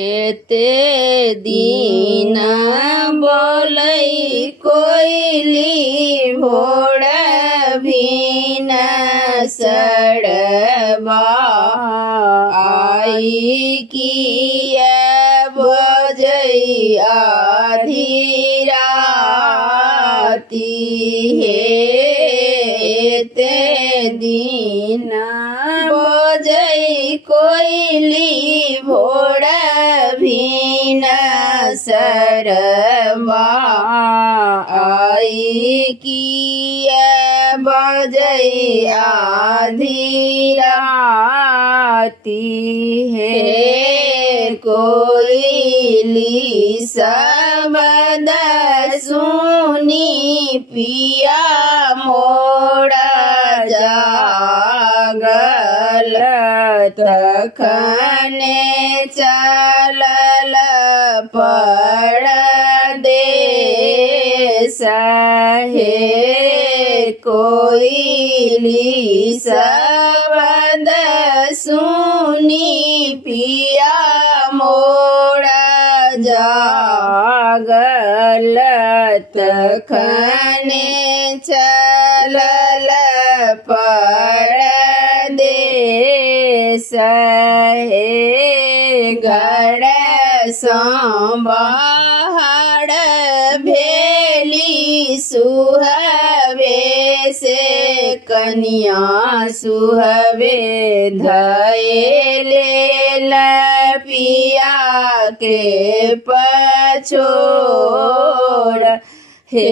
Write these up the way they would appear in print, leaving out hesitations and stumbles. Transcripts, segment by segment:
एते दिन बोलै कोइली भोर भिन सड़बा आई किया बजै आधी राती हे एते दिन बजै कोइली भोर भिन सरबा आई किया बजै आधी राती हे कोइली शब्द सुनी पिया मोरा जागल तखने चलल परदेस हे कोइली शब्द सुनी पिया मोरा जागल तखने चलल परदेस हे घर बाहर भेली सुहवे से कन्या सुहवे धैले पिया के पछोड़ हे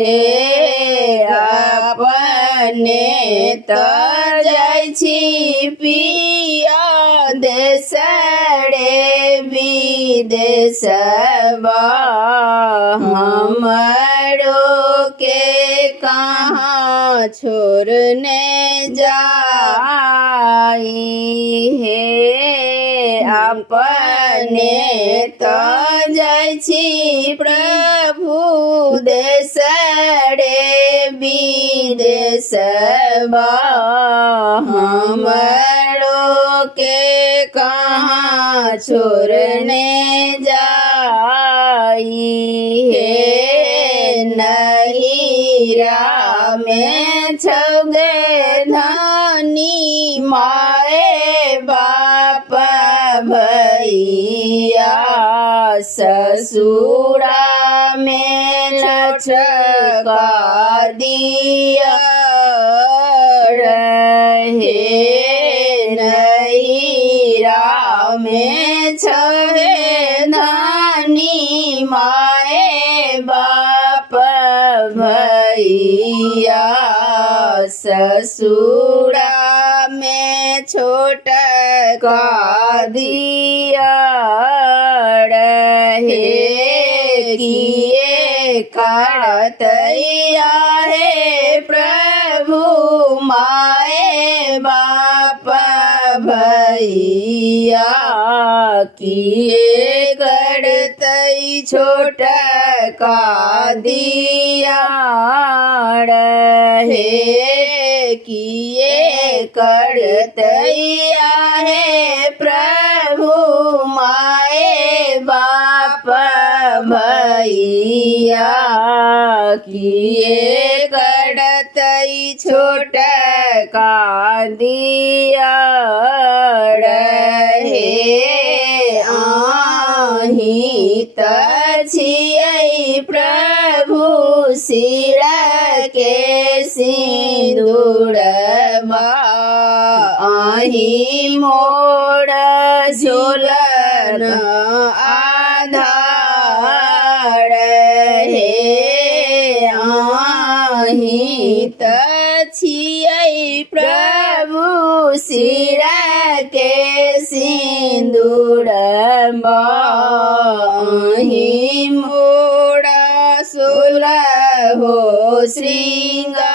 अपने त जाइ छी पिया देशरे विदेशबा हमरो के कहाँ छोड़ने जाई हे अपने त जाइ छी प्रभु देशरे विदेशबा हमरो के कहाँ छोड़ने जाई हे नहिरा में छौगे धनी माए बाप भैया ससुरा में लचका दिया रहे नहिरा में छहे धनी माए बाप भैया ससुरा में छोट का दिया रहे किए करतैया है प्रभु माए बाप भैया किए करतै छोट का दिया रहे किए करतैया है प्रभु माए बाप भैया किए करतै छोट का दिया रहे आही त छियै प्रभु सिर के सिंदूरबा आही मोर झोलन आधार हे आही त छियै प्रभु सिर के सिंदूरबा आही मोर सुलहो श्रृंगार